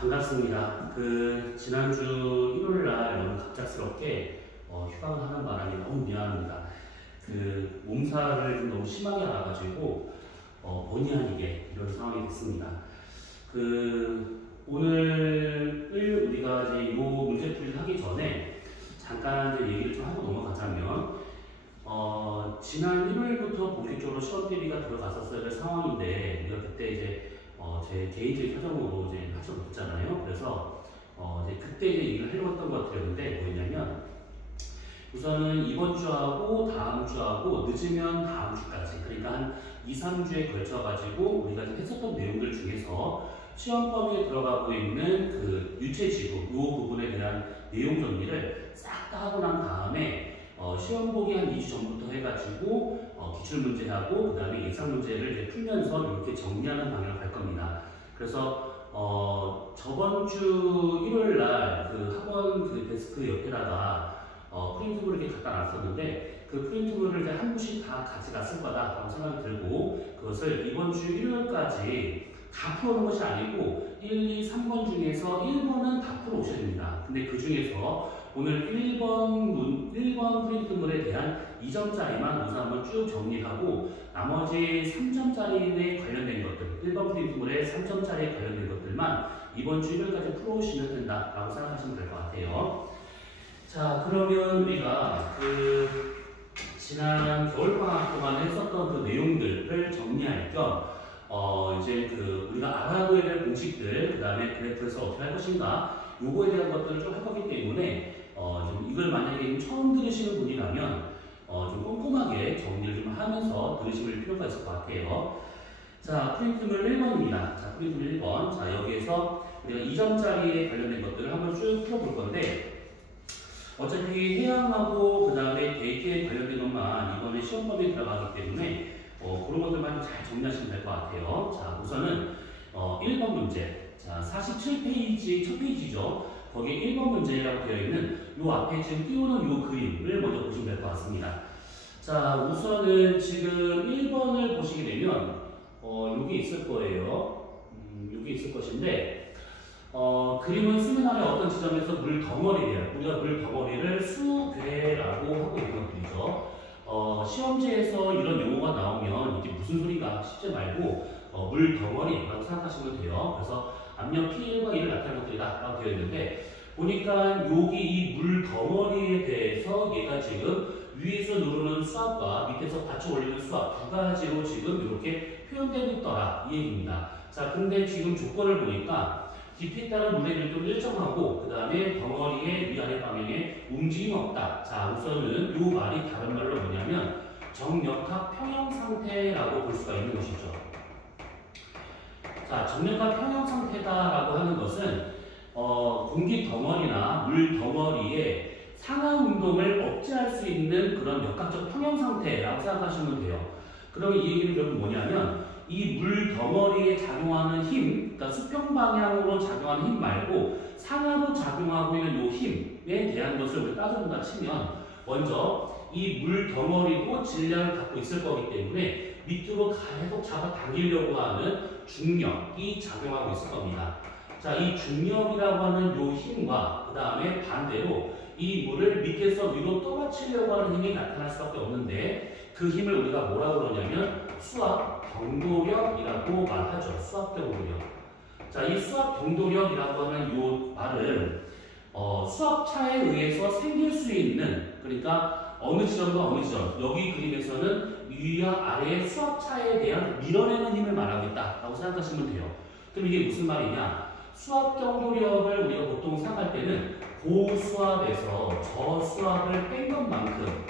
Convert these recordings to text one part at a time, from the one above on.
반갑습니다. 지난주 일요일 날 너무 갑작스럽게 휴강을 하는 바람에 너무 미안합니다. 몸살을 좀 너무 심하게 알아가지고 본의 아니게 이런 상황이 됐습니다. 오늘 우리가 이제 이 문제 풀이를 하기 전에 잠깐 이제 얘기를 좀 하고 넘어가자면 지난 일요일부터 본격적으로 시험 대비가 들어갔었어야 될 상황인데 우리가 그때 이제 제 개인적인 사정으로 이제 하지 못했잖아요. 그래서 이제 그때 이제 얘기를 하려고 했던 것 같았는데 뭐였냐면 우선은 이번 주하고 다음 주하고 늦으면 다음 주까지 그러니까 한 2, 3주에 걸쳐가지고 우리가 지금 했었던 내용들 중에서 시험 범위에 들어가고 있는 유체지구 이 부분에 대한 내용 정리를 싹 다 하고 난 다음에 시험 보기 한 2주 전부터 해가지고 기출문제하고 그 다음에 예상문제를 이제 풀면서 이렇게 정리하는 방향을 갈 겁니다. 그래서 저번 주 일요일 날 학원 데스크 옆에다가 프린트물을 이렇게 갖다 놨었는데 그 프린트물을 이제 한 부씩 다 가져갔을 거다라고 생각이 들고 그것을 이번 주 일요일까지 다 풀어놓은 것이 아니고 1, 2, 3번 중에서 1번은 다 풀어오셔야 됩니다. 근데 그 중에서 오늘 1번 프린트물에 대한 2점짜리만 우선 한번 쭉 정리하고 나머지 3점짜리에 관련된 것들 1번 프린트물에 3점짜리에 관련된 것들만 이번 주 일요일까지 풀어오시면 된다라고 생각하시면 될 것 같아요. 자, 그러면 우리가 지난 겨울방학 동안 했었던 그 내용들을 정리할 겸 이제 우리가 알아둬야 될 공식들, 그 다음에 그래프에서 어떻게 할 것인가 요거에 대한 것들을 좀 할 거기 때문에 좀 이걸 만약에 처음 들으시는 분이라면 좀 꼼꼼하게 정리를 좀 하면서 들으실 필요가 있을 것 같아요. 자, 프린트물 1번입니다. 자, 프린트물 1번. 자, 여기에서 우리가 2점짜리에 관련된 것들을 한번 쭉 풀어볼 건데 어차피 해양하고 그 다음에 데이터에 관련된 것만 이번에 시험 범위에 들어가기 때문에 그런 것들만 잘 정리하시면 될 것 같아요. 자, 우선은 1번 문제. 자, 47페이지 첫 페이지죠. 거기에 1번 문제라고 되어 있는 요 앞에 지금 띄우는 요 그림을 먼저 보시면 될 것 같습니다. 자, 우선은 지금 1번을 보시게 되면 여기 있을 거예요. 여기 있을 것인데 그림은 수면 아래 어떤 지점에서 물 덩어리래요. 우리가 물 덩어리를 수괴라고 하고 있는 것들이죠. 시험지에서 이런 용어가 나오면 이게 무슨 소리가 싶지 말고 물 덩어리라고 생각하시면 돼요. 그래서 압력 P1과 2를 나타내는 것들이다 라고 되어 있는데 보니까 여기 이 물 덩어리에 대해서 얘가 지금 위에서 누르는 수압과 밑에서 받쳐 올리는 수압 두 가지로 지금 이렇게 표현되고 있더라 이 얘기입니다. 자, 근데 지금 조건을 보니까 깊이에 따른 물의 밀도는 일정하고 그 다음에 덩어리의 위아래 방향에 움직임 없다. 자, 우선은 이 말이 다른 말로 뭐냐면 정역학 평형 상태라고 볼 수가 있는 것이죠. 자, 정역학 평형 상태다라고 하는 것은 공기 덩어리나 물 덩어리의 상하 운동을 억제할 수 있는 그런 역학적 평형 상태라고 생각하시면 돼요. 그러면 이 얘기는 결국 뭐냐면 이 물 덩어리에 작용하는 힘, 그러니까 수평 방향으로 작용하는 힘 말고 상하로 작용하고 있는 이 힘에 대한 것을 우리 따져본다 치면 먼저 이 물 덩어리도 질량을 갖고 있을 거기 때문에 밑으로 계속 잡아당기려고 하는 중력이 작용하고 있을 겁니다. 자, 이 중력이라고 하는 이 힘과 그 다음에 반대로 이 물을 밑에서 위로 떠받치려고 하는 힘이 나타날 수밖에 없는데 그 힘을 우리가 뭐라고 그러냐면 수압 경도력이라고 말하죠. 수압 경도력. 자, 이 수압 경도력이라고 하는 이 말은 수압차에 의해서 생길 수 있는 그러니까 어느 지점과 어느 지점 여기 그림에서는 위와 아래의 수압차에 대한 밀어내는 힘을 말하겠다라고 생각하시면 돼요. 그럼 이게 무슨 말이냐? 수압 경도력을 우리가 보통 생각할 때는 고수압에서 저수압을 뺀 것만큼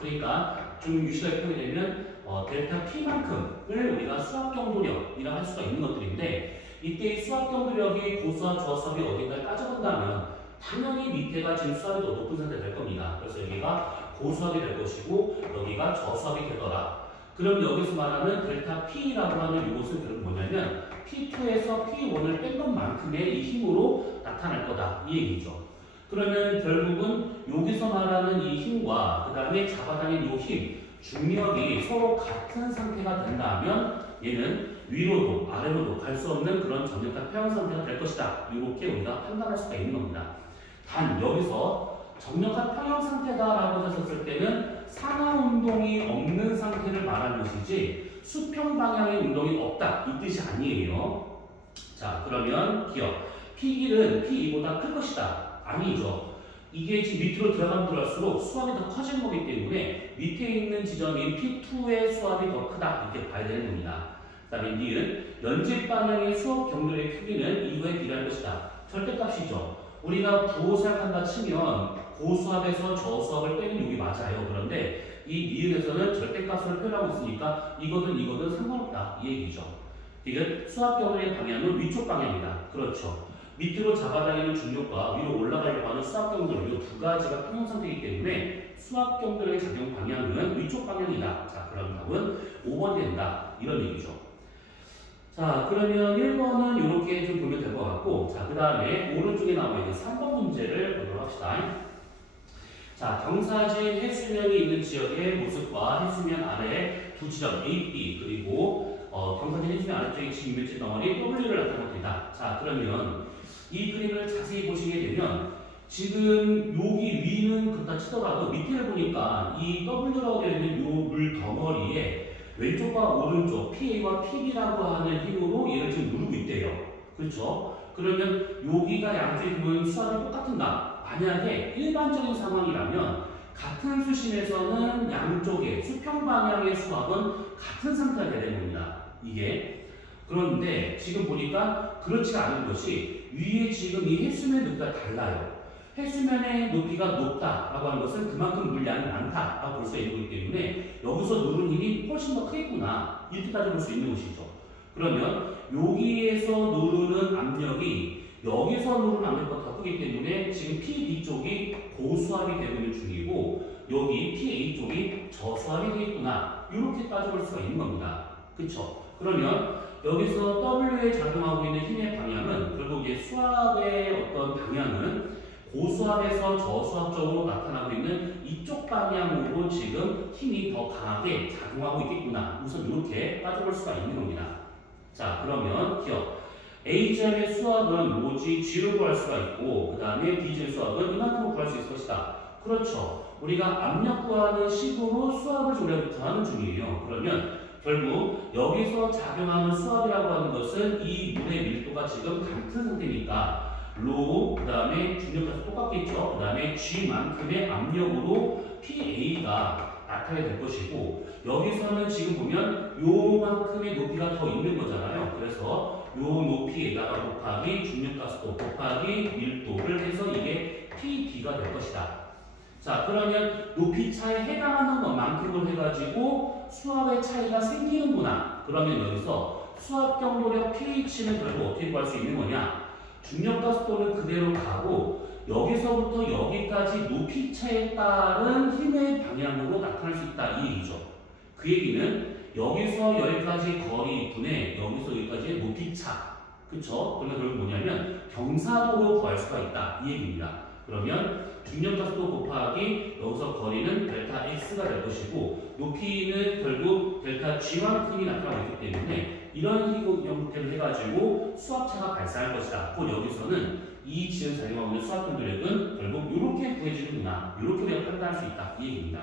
그러니까 좀 유시하게 표현이 되면 델타 P만큼을 우리가 수압 경도력이라고 할 수가 있는 것들인데 이때 수압 경도력이 고수압, 저수압이 어딘가를 따져본다면 당연히 밑에가 지금 수압이 더 높은 상태가 될 겁니다. 그래서 여기가 고수압이 될 것이고 여기가 저수압이 되더라. 그럼 여기서 말하는 델타 P라고 하는 이것은 결국 뭐냐면 P2에서 P1을 뺀 것만큼의 이 힘으로 나타날 거다 이 얘기죠. 그러면 결국은 여기서 말하는 이 힘과 그 다음에 잡아당긴 이 힘, 중력이 서로 같은 상태가 된다면 얘는 위로도 아래로도 갈 수 없는 그런 정력화 평형 상태가 될 것이다. 이렇게 우리가 판단할 수가 있는 겁니다. 단 여기서 정력화 평형 상태다라고 했었을 때는 상하 운동이 없는 상태를 말하는 것이지 수평 방향의 운동이 없다 이 뜻이 아니에요. 자, 그러면 기억 P1은 P2보다 클 것이다. 아니죠. 이게 지금 밑으로 들어갈수록 수압이 더 커지는 거기 때문에 밑에 있는 지점인 P2의 수압이 더 크다 이렇게 봐야 되는 겁니다. 그 다음에 니은 연집 방향의 수압 경도의 크기는 이거에 비례할 것이다. 절대값이죠. 우리가 부호사역한다 치면 고수압에서 저수압을 빼는 여기 맞아요. 그런데 이 니은에서는 절대값을 표현하고 있으니까 이거든 상관없다 이 얘기죠. 이건 수압 경도의 방향은 위쪽 방향이다. 그렇죠. 밑으로 잡아당기는 중력과 위로 올라가려고 하는 수압 경도를 이 두 가지가 평형 상태이기 때문에 수압 경도의 작용 방향은 위쪽 방향이다. 자, 그럼 답은 5번이 된다. 이런 얘기죠. 자, 그러면 1번은 이렇게 좀 보면 될 것 같고, 자, 그 다음에 오른쪽에 나와 있는 3번 문제를 보도록 합시다. 자, 경사진 해수면이 있는 지역의 모습과 해수면 아래 두 지점 A, B 그리고 경사진 해수면 아래쪽에 지금 유면체 덩어리 W를 나타냅니다. 자, 그러면 이 그림을 자세히 보시게 되면 지금 여기 위는 그렇다 치더라도 밑에를 보니까 이 W라고 되어 있는 이 물 덩어리에 왼쪽과 오른쪽 PA와 PB라고 하는 힘으로 얘를 지금 누르고 있대요. 그렇죠? 그러면 여기가 양쪽에 보면 수압이 똑같은가? 만약에 일반적인 상황이라면 같은 수심에서는 양쪽의 수평 방향의 수압은 같은 상태가 되는 겁니다. 이게. 그런데 지금 보니까 그렇지가 않은 것이 위에 지금 이 해수면 높이가 달라요. 해수면의 높이가 높다라고 하는 것은 그만큼 물량이 많다라고 볼 수 있는 거기 때문에 여기서 누른 힘이 훨씬 더 크겠구나 이렇게 따져볼 수 있는 것이죠. 그러면 여기에서 누르는 압력이 여기서 누르는 압력보다 더 크기 때문에 지금 PD 쪽이 고수압이 되고 있는 중이고 여기 PA 쪽이 저수압이 되겠구나 이렇게 따져볼 수가 있는 겁니다. 그쵸? 그러면 여기서 W에 작용하고 있는 힘의 방향은 결국 이제 수압의 어떤 방향은 고수압에서 저수압 쪽으로 나타나고 있는 이쪽 방향으로 지금 힘이 더 강하게 작용하고 있겠구나. 우선 이렇게 따져볼 수가 있는 겁니다. 자, 그러면 기억. A점의 수압은 뭐지? G로 구할 수가 있고 그 다음에 B점의 수압은 이만큼으로 구할 수 있을 것이다. 그렇죠. 우리가 압력 구하는 식으로 수압을 우리가 하는 중이에요. 그러면 결국 여기서 작용하는 수압이라고 하는 것은 이 물의 밀도가 지금 같은 상태니까 로, 그 다음에 중력값이 똑같겠죠. 그 다음에 G만큼의 압력으로 PA가 나타나게 될 것이고 여기서는 지금 보면 요만큼의 높이가 더 있는 거잖아요. 그래서 요 높이에다가 곱하기 중력가스도 곱하기 밀도를 해서 이게 PB가 될 것이다. 자, 그러면 높이 차에 해당하는 것만큼을 해가지고 수압의 차이가 생기는구나. 그러면 여기서 수압 경도력 pH는 결국 어떻게 구할 수 있는 거냐? 중력가스도는 그대로 가고 여기서부터 여기까지 높이 차에 따른 힘의 방향으로 나타날 수 있다 이 얘기죠. 그 얘기는 여기서 여기까지 거리 분의 여기서 여기까지의 높이 차. 그쵸? 그러면 결국 뭐냐면 경사도로 구할 수가 있다 이 얘기입니다. 그러면 중력가스도 곱하기 여기서 거리는 델타 X가 될 것이고 높이는 결국 델타 G만큼이 나타나고 있기 때문에 이런 형태를 해가지고 수압차가 발생할 것이다. 곧 여기서는 이 지연 작용하고 있는 수압 경도력은 결국 이렇게 구해지는구나. 이렇게 우리가 판단할 수 있다. 이 얘기입니다.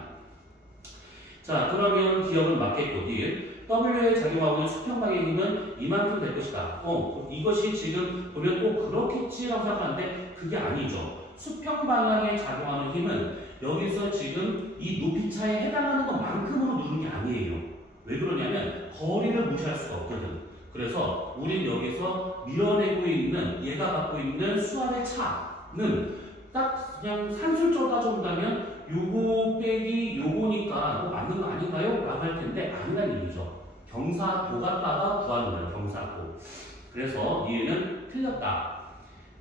자, 그러면 기억은 맞겠고, W에 작용하고 있는 수평방의 힘은 이만큼 될 것이다. 이것이 지금 보면 또 그렇겠지라고 생각하는데 그게 아니죠. 수평 방향에 작용하는 힘은 여기서 지금 이 높이차에 해당하는 것만큼으로 누르는 게 아니에요. 왜 그러냐면 거리를 무시할 수가 없거든. 그래서 우린 여기서 밀어내고 있는 얘가 갖고 있는 수압의 차는 딱 그냥 산술적으로 따져본다면 요거 빼기 요거니까 뭐 맞는 거 아닌가요? 라고 할 텐데 아니라는 얘기죠. 경사도 갖다가 구하는 거예요. 경사도. 그래서 얘는 틀렸다.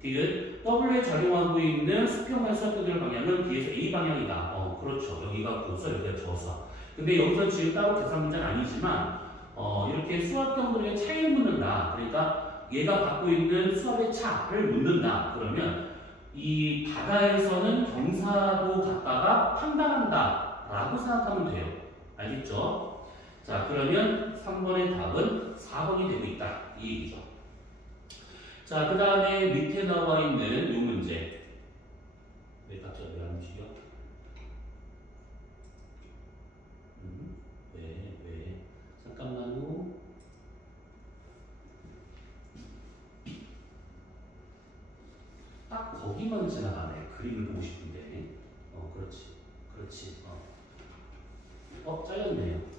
디귿 W에 작용하고 있는 수평의 수압 경도력 방향은 뒤에서 A 방향이다. 그렇죠. 여기가 고수압, 여기가 저수압. 근데 여기서 지금 따로 계산 문제는 아니지만 이렇게 수압 경도력의 차이를 묻는다. 그러니까 얘가 갖고 있는 수압의 차를 묻는다. 그러면 이 바다에서는 경사도 갖다가 판단한다 라고 생각하면 돼요. 알겠죠? 자, 그러면 3번의 답은 4번이 되고 있다. 이 얘기죠. 자, 그 다음에 밑에 나와 있는 이 문제. 왜 갑자기 왜 안 움직여? 왜? 잠깐만요. 딱 거기만 지나가네. 그림을 보고 싶은데. 그렇지. 잘렸네요.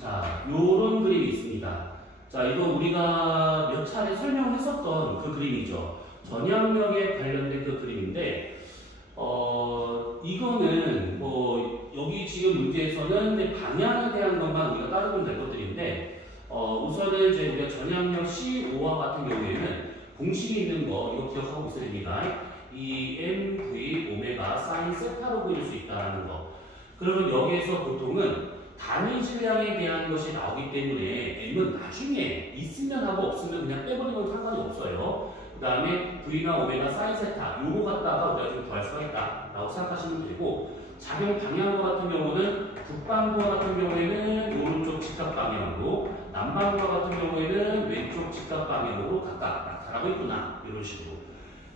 자, 요런 그림이 있습니다. 자, 이거 우리가 몇 차례 설명을 했었던 그 그림이죠. 전향력에 관련된 그 그림인데, 이거는 뭐 여기 지금 문제에서는 이제 방향에 대한 것만 우리가 따져보면 될 것들인데, 우선은 이제 우리가 전향력 C5와 같은 경우에는 공식이 있는 거 이거 기억하고 있어야 됩니다. 이 mv 오메가 사인 세타로 보일 수 있다는 거. 그러면 여기에서 보통은 단위 질량에 대한 것이 나오기 때문에 m은 나중에 있으면 하고 없으면 그냥 빼버리면 상관이 없어요. 그 다음에 v나 오메가 사인 세타 요거 갖다가 우리가 좀 구할 수가 있다 라고 생각하시면 되고, 작용 방향과 같은 경우는 북반구와 같은 경우에는 오른쪽 직각 방향으로, 남반구와 같은 경우에는 왼쪽 직각 방향으로 각각 나타나고 있구나, 이런 식으로.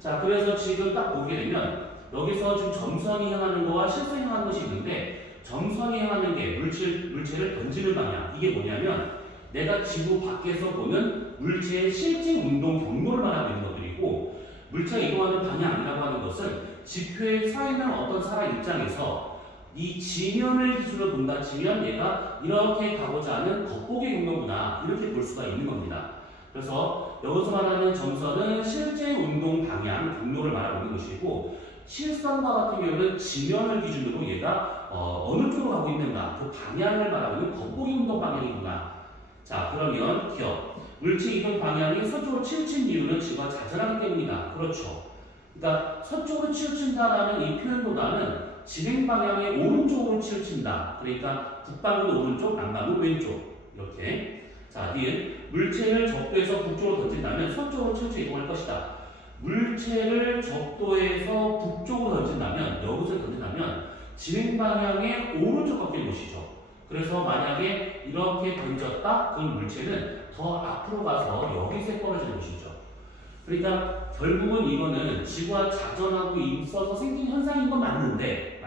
자, 그래서 지금 딱 보게 되면 여기서 지금 점선이 향하는 거와 실선이 향하는 것이 있는데, 점선이 향하는 게 물체를 던지는 방향. 이게 뭐냐면 내가 지구 밖에서 보는 물체의 실제 운동 경로를 말하고 있는 것들이고, 물체가 이동하는 방향이라고 하는 것은 지표에 서 있는 어떤 사람 입장에서 이 지면을 기준으로 본다 치면 얘가 이렇게 가고자 하는 겉보기 경로구나, 이렇게 볼 수가 있는 겁니다. 그래서 여기서 말하는 점선은 실제 운동 방향, 경로를 말하고 있는 것이고, 실선과 같은 경우는 지면을 기준으로 얘가 어느 쪽으로 가고 있는가, 그 방향을 말하고 있는 겉보기 운동 방향이구나. 자, 그러면 기억. 물체 이동 방향이 서쪽으로 치우친 이유는 지구가 자전하기 때문이다. 그렇죠. 그러니까 서쪽으로 치우친다라는 이 표현보다는 진행 방향의 오른쪽으로 치우친다. 그러니까 북반구 오른쪽, 남반구 왼쪽. 이렇게. 자, 니은 물체를 적도에서 북쪽으로 던진다면 서쪽으로 치우쳐 이동할 것이다. 물체를 적도에서 북쪽으로 던진다면, 여기서 던진다면 진행 방향의 오른쪽 꺾일 것이죠. 그래서 만약에 이렇게 던졌다? 그럼 물체는 더 앞으로 가서 여기서 떨어지는 것이죠. 그러니까 결국은 이거는 지구와 자전하고 있어서 생긴 현상인 건 맞는데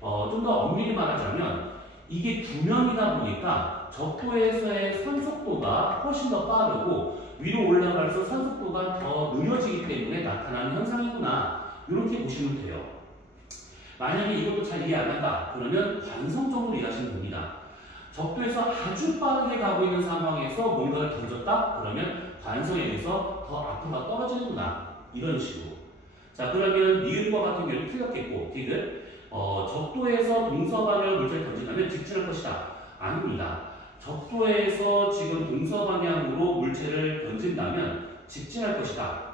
좀 더 엄밀히 말하자면 이게 두 면이다 보니까 적도에서의 산속도가 훨씬 더 빠르고 위로 올라갈수록 산속도가 더 느려지기 때문에 나타나는 현상이구나, 이렇게 보시면 돼요. 만약에 이것도 잘 이해 안 한다 그러면 관성적으로 이해하시면 됩니다. 적도에서 아주 빠르게 가고 있는 상황에서 뭔가를 던졌다 그러면 관성에 의해서 더 앞으로 떨어지는구나, 이런 식으로. 자, 그러면 니은과 같은 경우는 틀렸겠고, 디귿 적도에서 동서방향으로 물체를 던진다면 직진할 것이다. 아닙니다. 적도에서 지금 동서방향으로 물체를 던진다면 직진할 것이다.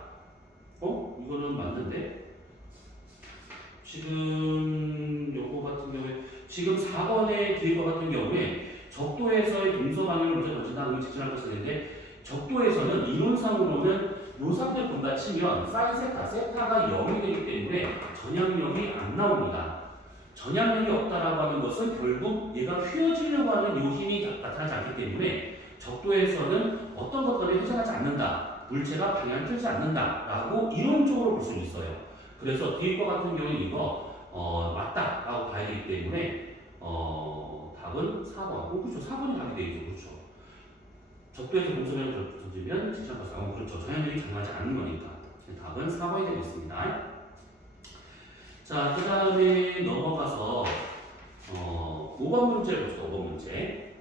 이거는 맞는데? 지금 요거 같은 경우에 지금 4번의 기회과 같은 경우에 적도에서의 동서방향으로 물체를 던진다면 직진할 것인데, 적도에서는 이론상으로는 요 상태를 본다 치면 사인 세타가 0이 되기 때문에 전향력이 안 나옵니다. 전향력이 없다라고 하는 것은 결국 얘가 휘어지려고 하는 요 힘이 나타나지 않기 때문에 적도에서는 어떤 것들이 회전하지 않는다, 물체가 방향을 틀지 않는다라고 이론적으로 볼 수 있어요. 그래서 뒤에 거 같은 경우는 이거 맞다라고 봐야 되기 때문에 답은 4번. 그렇죠. 4번이 답이 되겠죠. 그렇죠. 적도에서 동서방향으로 던지면 직진할 것이다. 그렇죠. 전향력이 강하지 않는 거니까. 답은 4번이 되겠습니다. 자, 그 다음에 넘어가서 5번 문제를 봅시다. 5번 문제.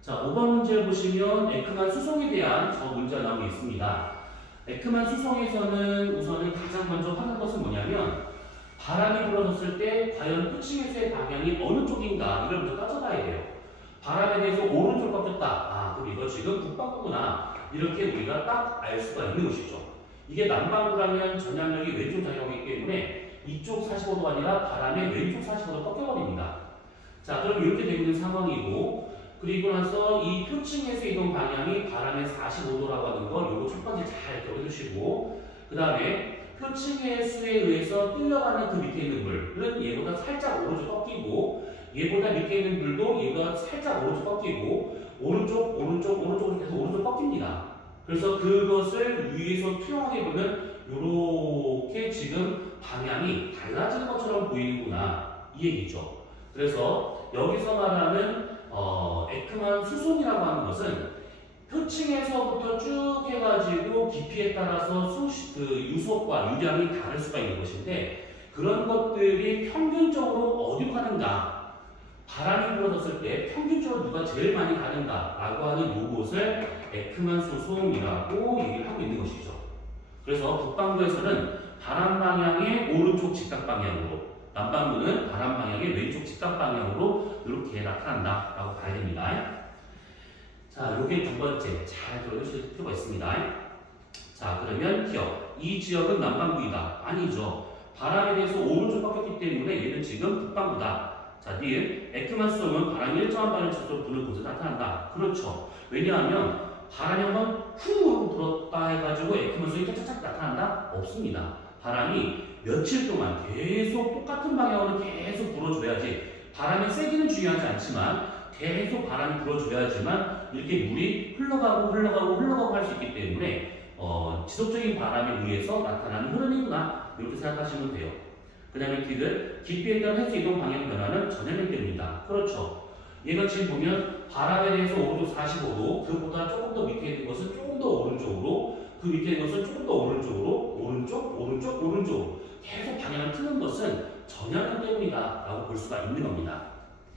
자, 5번 문제 보시면 에크만 수성에 대한 저 문제가 나오고 있습니다. 에크만 수성에서는 우선은 가장 먼저 하는 것은 뭐냐면 바람이 불어졌을 때 과연 끝층에서의 방향이 어느 쪽인가, 이걸 먼저 따져봐야 돼요. 바람에 대해서 오른쪽 꺾였다. 그럼 이거 지금 북반구구나, 이렇게 우리가 딱 알 수가 있는 것이죠. 이게 남반구라면 전향력이 왼쪽 작용하기 때문에 이쪽 45도가 아니라 바람의 왼쪽 45도 꺾여버립니다. 자, 그럼 이렇게 되고 있는 상황이고, 그 그리고 나서 이 표층에서 이동 방향이 바람의 45도라고 하는 거 요거 첫 번째 잘 기억해주시고 그 다음에 표층의 수에 의해서 끌려가는 그 밑에 있는 물은 얘보다 살짝 오른쪽 꺾이고 얘보다 밑에 있는 물도 얘보다 살짝 오른쪽 꺾이고 오른쪽으로 계속 오른쪽 꺾입니다. 그래서 그것을 위에서 투영하게 보면 이렇게 지금 방향이 달라지는 것처럼 보이는구나 이 얘기죠. 그래서 여기서 말하는 에크만 수송이라고 하는 것은 표층에서부터 쭉 해가지고 깊이에 따라서 유속과 유량이 다를 수가 있는 것인데 그런 것들이 평균적으로 어디로 가는가 바람이 불어졌을 때 평균적으로 누가 제일 많이 가는가 라고 하는 요것을 에크만 수송이라고 얘기를 하고 있는 것이죠. 그래서 북반구에서는 바람 방향의 오른쪽 직각 방향으로 남반구는 바람 방향의 왼쪽 직각 방향으로 이렇게 나타난다 라고 봐야 됩니다. 자, 요게 두 번째 잘 들어주실 필요가 있습니다. 자, 그러면 기억. 이 지역은 남반구이다. 아니죠. 바람에 대해서 오른쪽 꺾였기 때문에 얘는 지금 북반구다. 자, 니은 에크만 수송은 바람이 일정한 방향을 쳐서 부는 곳에 나타난다. 그렇죠. 왜냐하면 바람이 한번 후 불었다 해가지고 에크만 수송이 짝짝짝 나타난다? 없습니다. 바람이 며칠 동안 계속 똑같은 방향으로 계속 불어줘야지 바람의 세기는 중요하지 않지만 계속 바람이 불어줘야지만 이렇게 물이 흘러가고 할 수 있기 때문에 지속적인 바람에 의해서 나타나는 흐름이구나 이렇게 생각하시면 돼요. 그 다음에 D는 깊이에 따른 햇수 이동 방향 변화는 전해낸 때문이다. 그렇죠. 얘가 지금 보면 바람에 대해서 오른쪽 45도 그보다 조금 더 밑에 있는 것은 조금 더 오른쪽으로 그 밑에 있는 것은 조금 더 오른쪽으로 오른쪽으로 계속 방향을 트는 것은 전향력 때문이다 라고 볼 수가 있는 겁니다.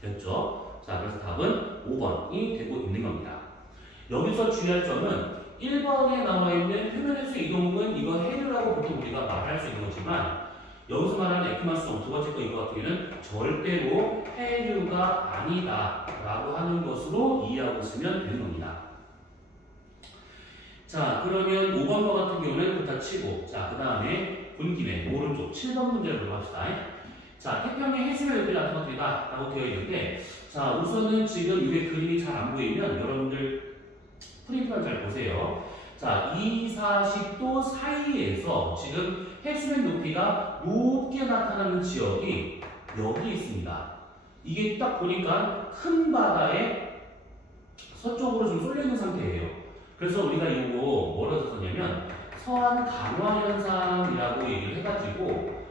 됐죠? 자, 그래서 답은 5번이 되고 있는 겁니다. 여기서 주의할 점은 1번에 나와 있는 표면에서 이동은 이거 해류라고 보통 우리가 말할 수 있는 거지만 여기서 말하는 에크만 수송 두 번째 거 이거 같은 경우는 절대로 해류가 아니다 라고 하는 것으로 이해하고 있으면 되는 겁니다. 자, 그러면 5번과 같은 경우는 그렇다 치고 자, 그 다음에 분기네 오른쪽 7번 문제를 들어갑시다. 자, 태평양 해수면 여기 나타났다 라고 되어 있는데 자, 우선은 지금 이게 그림이 잘 안 보이면 여러분들 프린트를 잘 보세요. 자, 40도 사이에서 지금 해수면 높이가 높게 나타나는 지역이 여기 있습니다. 이게 딱 보니까 큰 바다에 서쪽으로 좀 쏠려 있는 상태예요. 그래서 우리가 이거 뭐라고 썼냐면 서한 강화 현상이라고 얘기를 해가지고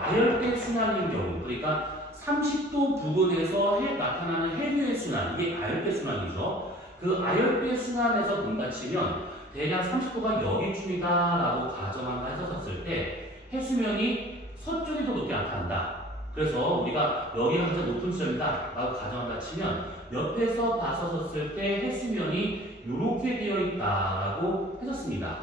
아열대 순환인 경우 그러니까 30도 부근에서 나타나는 해류의 순환 이게 아열대 순환이죠. 그 아열대 순환에서 본다 치면 대략 30도가 여기쯤이다라고 가정한다 했었을 때 해수면이 서쪽이 더 높게 나타난다. 그래서 우리가 여기가 가장 높은 지점이다 라고 가정한다 치면 옆에서 봤었을 때 해수면이 이렇게 되어 있다라고 했었습니다.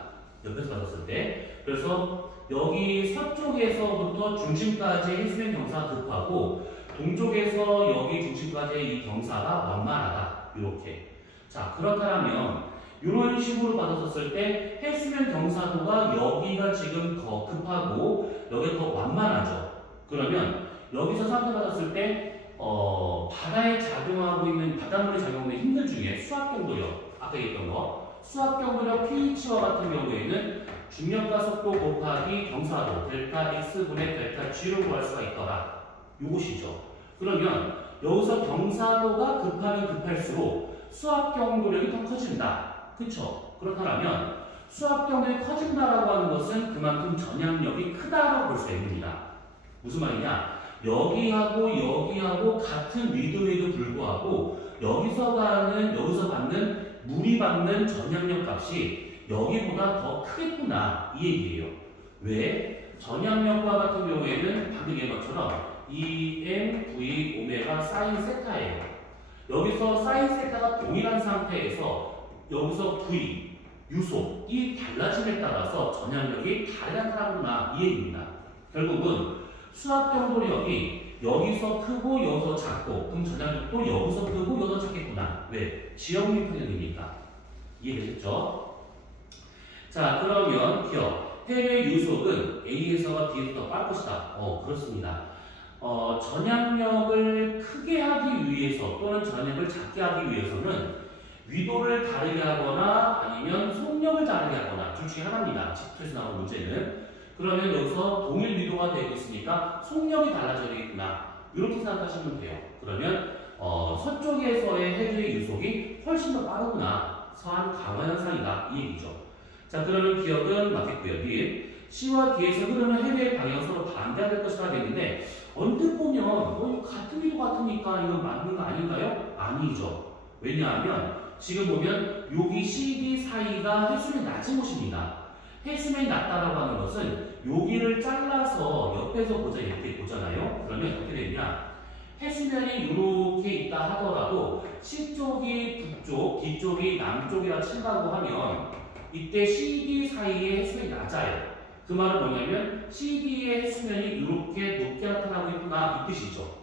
옆에서 봤었을 때. 그래서 여기 서쪽에서부터 중심까지 해수면 경사가 급하고 동쪽에서 여기 중심까지의 이 경사가 완만하다. 이렇게. 자, 그렇다면 이런 식으로 받았었을 때 해수면 경사도가 여기가 지금 더 급하고 여기가 더 완만하죠. 그러면 여기서 상태받았을 때 바다에 작용하고 있는 바닷물에 작용하고 있는 힘들 중에 수압경도력 아까 얘기했던 거 수압경도력 pH와 같은 경우에는 중력과 속도 곱하기 경사도 델타 X분의 델타 G로 구할 수가 있더라. 요것이죠. 그러면 여기서 경사도가 급하면 급할수록 수압경도력이 더 커진다. 그쵸? 그렇다면 수압경도력이 커진다라고 하는 것은 그만큼 전향력이 크다라고 볼 수 있습니다. 무슨 말이냐? 여기하고 같은 리듬에도 불구하고 여기서 받는 물이 받는 전향력 값이 여기보다 더 크겠구나 이 얘기예요. 왜? 전향력과 같은 경우에는 방금 얘기한 것처럼 EM, V, 오메가, 사인 세타예요. 여기서 사인 세타가 동일한 상태에서 여기서 V, 유속이 달라짐에 따라서 전향력이 다르게 나타나구나 이 얘기입니다. 결국은 수압경도력이 여기서 크고 여기서 작고 그럼 전향력도 여기서 크고 여기서 작겠구나. 왜? 지역률 편향이니까. 이해되셨죠? 자, 그러면 기억. 해류의 유속은 A에서가 D에서 더 빠를 것이다. 그렇습니다. 전향력을 크게 하기 위해서 또는 전향력을 작게 하기 위해서는 위도를 다르게 하거나 아니면 속력을 다르게 하거나 둘 중에 하나입니다. 집투에서 나온 문제는. 그러면 여기서 동일 위도가 되고 있으니까 속력이 달라져야 되겠구나. 이렇게 생각하시면 돼요. 그러면 서쪽에서의 해류의 유속이 훨씬 더 빠르구나. 서한 강화 현상이다. 이 얘기죠. 자, 그러면 기억은 맞겠고요. C와 D에서 흐르는 해류의 방향은 서로 반대가 될 것이라 되는데 언뜻 보면 같은 위도 같으니까 이건 맞는 거 아닌가요? 아니죠. 왜냐하면 지금 보면 여기 CD 사이가 해수면이 낮은 곳입니다. 해수면이 낮다라고 하는 것은 여기를 잘라서 옆에서 보자 이렇게 보잖아요. 그러면 어떻게 되냐? 해수면이 이렇게 있다 하더라도 C쪽이 북쪽, D쪽이 남쪽이라 친다고 하면 이때 CD 사이의 해수면이 낮아요. 그 말은 뭐냐면 CD의 해수면이 이렇게 높게 나타나고 있구나 이 뜻이죠.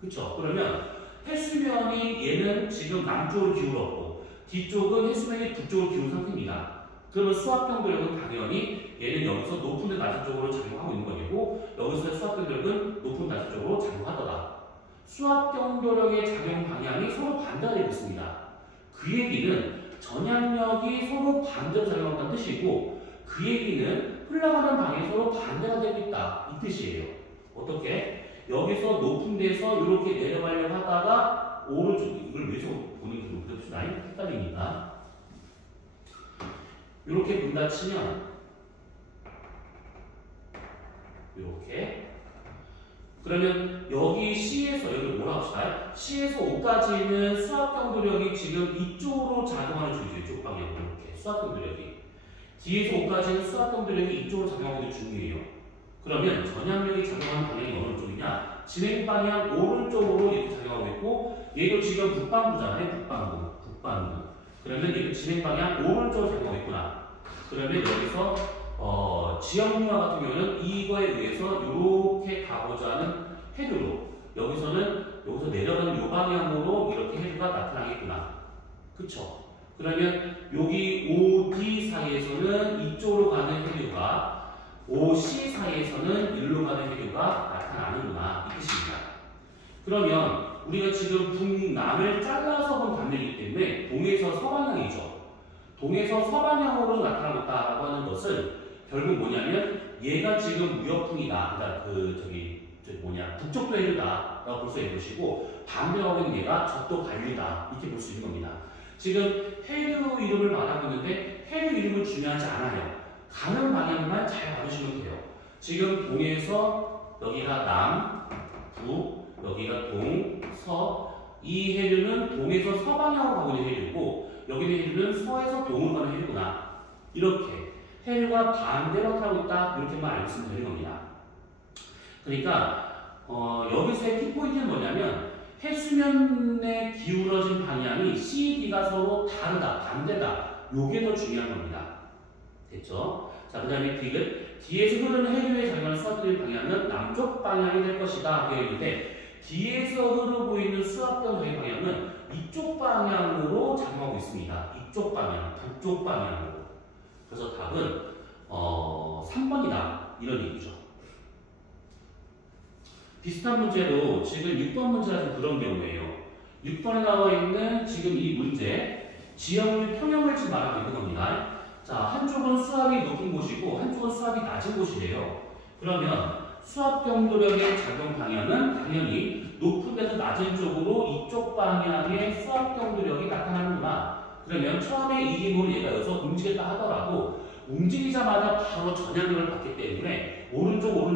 그쵸? 그러면 해수면이 얘는 지금 남쪽으로 기울었고 뒤쪽은 해수면이 북쪽으로 기울은 상태입니다. 그러면 수압 경도력은 당연히 얘는 여기서 높은 데 낮은 쪽으로 작용하고 있는 것이고 여기서 수압 경도력은 높은 낮은 쪽으로 작용하더라. 수압 경도력의 작용 방향이 서로 반대가 되고 있습니다. 그 얘기는 전향력이 서로 반대로 작용한다는 뜻이고 그 얘기는 흘러가는 방향이 서로 반대가 되고 있다. 이 뜻이에요. 어떻게? 여기서 높은 데서 이렇게 내려가려고 하다가 오른쪽, 이걸 왜 보는 게 높은 라인 헷갈리니까. 이렇게 본다 치면, 이렇게. 그러면 여기 C에서, 여기 뭐라고 합시다. C에서 O까지는 수압 경도력이 지금 이쪽으로 작용하는 중이죠. 이쪽 방향으로 이렇게. 수압 경도력이. D에서 O까지는 수압 경도력이 이쪽으로 작용하는 게 중요해요. 그러면 전향력이 작용하는 방향이 어느 쪽이냐? 진행 방향 오른쪽으로 이렇게 작용하고 있고 얘도 지금 북반구잖아요. 북반구. 그러면 얘도 진행 방향 오른쪽으로 작용하고 있구나. 그러면 여기서 지역융화 같은 경우는 이거에 의해서 이렇게 가고자 하는 해류로 여기서 내려가는 이 방향으로 이렇게 해류가 나타나겠구나. 그쵸? 그러면 여기 OD 사이에서는 이쪽으로 가는 해류가 OC 사이에서는 일로 가는 해류가 나타나는구나 이 뜻입니다. 그러면 우리가 지금 북남을 잘라서 본 단면이기 때문에 동에서 서방향이죠. 동에서 서방향으로 나타나고 있다라고 하는 것은 결국 뭐냐면 얘가 지금 무역풍이다. 그러니까 북쪽도 해류다라고 볼 수 있는 것이고 반대로 하고 있는 얘가 저도 반류다 이렇게 볼 수 있는 겁니다. 지금 해류 이름을 말하고 있는데 해류 이름은 중요하지 않아요. 가는 방향만 잘 봐주시면 돼요. 지금 동에서 여기가 남, 북, 여기가 동, 서. 이 해류는 동에서 서방향으로 가고 있는 해류고 여기는 해류는 서에서 동으로 가는 해류구나. 이렇게 해류가 반대로 나타나고 있다. 이렇게만 알고 있으면 되는 겁니다. 그러니까 여기서의 키포인트는 뭐냐면 해수면에 기울어진 방향이 CD가 서로 다르다, 반대다. 요게 더 중요한 겁니다. 됐죠? 자, 그 다음에 디귿. 뒤에서 흐르는 해류의 작용을 수압되는 방향은 남쪽 방향이 될 것이다. 되어 있는데 뒤에서 흐르고 있는 수압되는 방향은 이쪽 방향으로 작용하고 있습니다. 이쪽 방향, 북쪽 방향으로. 그래서 답은 3번이다. 이런 얘기죠. 비슷한 문제로 지금 6번 문제가 좀 그런 경우예요. 6번에 나와 있는 지금 이 문제 지형을 평형을 지금 말하고 있는 겁니다. 자, 한쪽은 수압이 높은 곳이고 한쪽은 수압이 낮은 곳이래요. 그러면 수압 경도력의 작용 방향은 당연히 높은 데서 낮은 쪽으로 이쪽 방향의 수압 경도력이 나타나는구나. 그러면 처음에 이 힘으로 얘가 여기서 움직였다 하더라도 움직이자마자 바로 전향력을 받기 때문에 오른쪽으로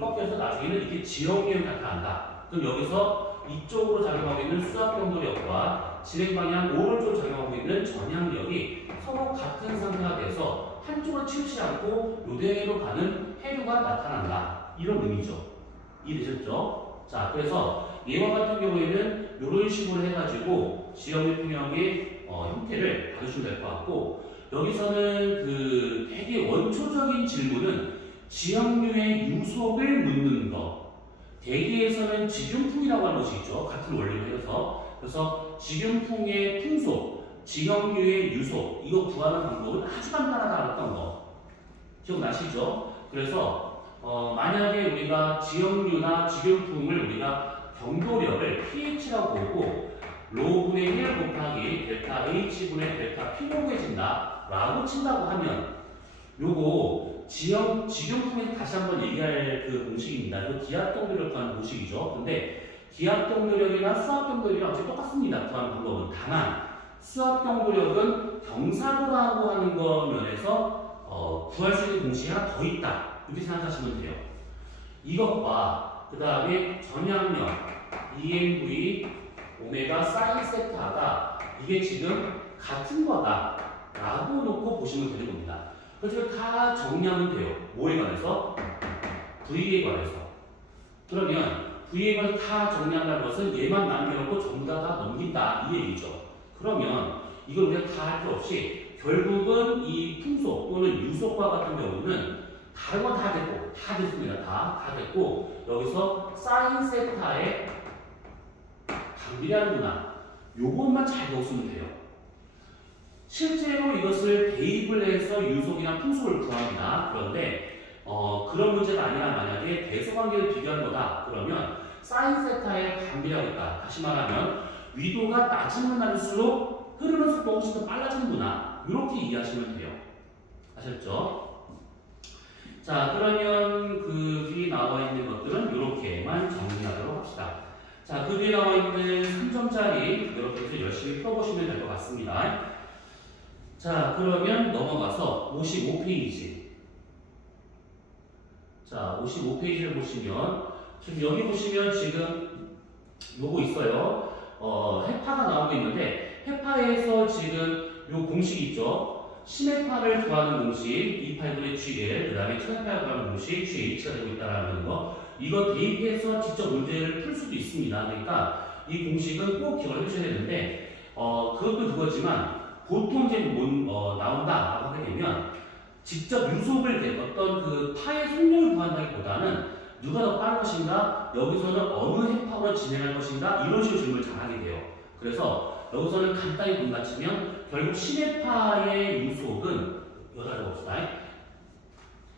꺾여서 나중에는 이렇게 지형력이 나타난다. 그럼 여기서 이쪽으로 작용하고 있는 수압 경도력과 진행 방향 오른쪽으로 작용하고 있는 전향력이 서로 같은 상태가 돼서 한쪽을 치우치지 않고 이대로 가는 해류가 나타난다. 이런 의미죠. 이해되셨죠? 자, 그래서 얘와 같은 경우에는 이런 식으로 해가지고 지형의 평형의 형태를 봐주시면 될 것 같고 여기서는 그 되게 원초적인 질문은 지형류의 유속을 묻는 것. 대기에서는 지균풍이라고 하는 것이 있죠. 같은 원리로 해서. 그래서 지균풍의 풍속, 지형류의 유속, 이거 구하는 방법은 아주 간단하다 알았던 거. 기억나시죠? 그래서 만약에 우리가 지역류나 직용품을 우리가 경도력을 pH라고 보고 로분의 1 곱하기 델타 H분의 델타 P로 구해진다 라고 친다고 하면 요거 직용품에서 다시 한번 얘기할 그 공식입니다. 그 기압동도력 구하는 공식이죠. 근데 기압동도력이나 수압동도력이랑 어차피 똑같습니다. 구하는 방법은. 다만 수압동도력은 경사도라고 하는 거 면에서 구할 수 있는 공식이 하나 더 있다. 이렇게 생각하시면 돼요. 이것과 그 다음에 전향력 EMV 오메가 사인 세타가 이게 지금 같은 거다 라고 놓고 보시면 되는 겁니다. 그래서 다 정리하면 돼요. 뭐에 관해서? V에 관해서. 그러면 V에 관해서 다 정리한다는 것은 얘만 남겨놓고 전부 다 넘긴다 이 얘기죠. 그러면 이걸 우리가 다 할 필요 없이 결국은 이 풍속 또는 유속과 같은 경우는 다른 건 다 됐고 다 됐습니다. 다 됐고 여기서 사인 세타의 방비례하는구나. 요것만 잘 넣었으면 돼요. 실제로 이것을 대입을 해서 유속이나 풍속을 구합니다. 그런데 그런 문제가 아니라 만약에 대소관계를 비교한 거다. 그러면 사인 세타의 방비례하겠다. 다시 말하면 위도가 낮으면 낮을수록 흐르는 속도가 훨씬 더 빨라지는구나. 이렇게 이해하시면 돼요. 아셨죠? 자, 그러면 그 뒤에 나와 있는 것들은 이렇게만 정리하도록 합시다. 자, 그 뒤에 나와 있는 3점짜리 이렇게 해서 열심히 풀어보시면 될 것 같습니다. 자, 그러면 넘어가서 55페이지. 자, 55페이지를 보시면 지금 여기 보시면 지금 요거 있어요. 해파가 나오고 있는데 해파에서 지금 요 공식 있죠. 심해파를 구하는 공식 2파이분의 GL, 그 다음에 천해파를 구하는 공식 GH가 되고 있다는 거. 이거 대입해서 직접 문제를 풀 수도 있습니다. 그러니까 이 공식은 꼭 기억을 해주셔야 되는데 그것도 그거지만 보통 이제 나온다라고 하게 되면 직접 유속을 어떤 그 파의 속력을 구한다기보다는 누가 더 빠른 것인가, 여기서는 어느 해파로 진행할 것인가 이런 식으로 질문을 잘 하게 돼요. 그래서 여기서는 간단히 분간치면 결국 심해파의 유속은 여기다 봅시다.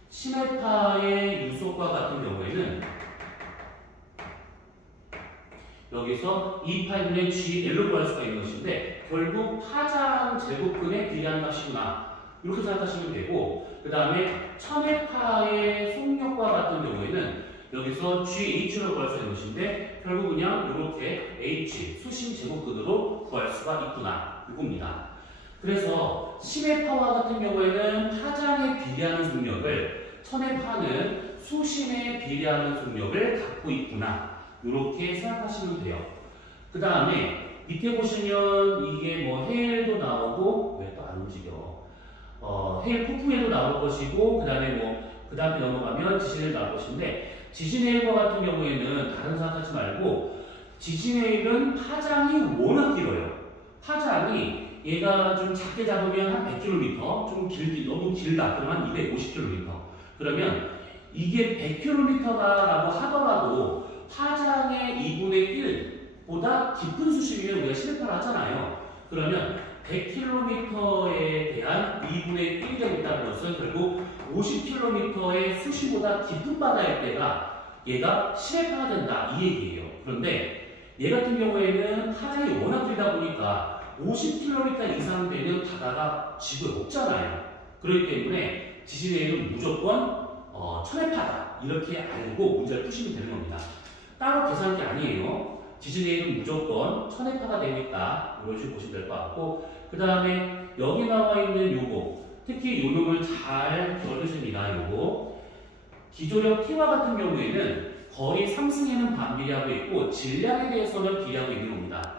심해파의 유속과 같은 경우에는 여기서 2파이분의 GL로 구할 수가 있는 것인데 결국 파장 제곱근에 비례하는 값이구나. 이렇게 생각하시면 되고 그 다음에 천해파의 속력과 같은 경우에는 여기서 GH로 구할 수 있는 것인데 결국 그냥 이렇게 H, 수심 제곱근으로 구할 수가 있구나. 이겁니다. 그래서 심해파와 같은 경우에는 파장에 비례하는 속력을 천해파는 수심에 비례하는 속력을 갖고 있구나. 이렇게 생각하시면 돼요. 그 다음에 밑에 보시면 이게 뭐 해일도 나오고 왜 또 안 움직여? 해일 폭풍해도 나올 것이고 그 다음에 넘어가면 지진해일 나올 것인데 지진해일과 같은 경우에는 다른 생각하지 말고 지진해일은 파장이 워낙 길어요. 파장이 얘가 좀 작게 잡으면 한 100km, 좀 너무 길다 그러면 한 250km. 그러면 이게 100km라고 하더라도 파장의 2분의 1보다 깊은 수심이면 우리가 심해파를 하잖아요. 그러면 100km에 대한 2분의 1이 되겠다는 것은 결국 50km의 수심보다 깊은 바다일 때가 얘가 심해파가 된다 이 얘기예요. 그런데 얘 같은 경우에는 파장이 워낙 길다 보니까 50km 이상 되는 바다가 지구에 없잖아요. 그렇기 때문에 지진해일은 무조건 천해파다 이렇게 알고 문제를 푸시면 되는 겁니다. 따로 계산할 게 아니에요. 지진해일은 무조건 천해파가 되고 있다. 이런 식으로 보시면 될 것 같고 그 다음에 여기 나와 있는 요거 특히 요 놈을 잘 기억해주십니다. 요거 기조력 T와 같은 경우에는 거리 상승에는 반비례하고 있고 질량에 대해서는 비례하고 있는 겁니다.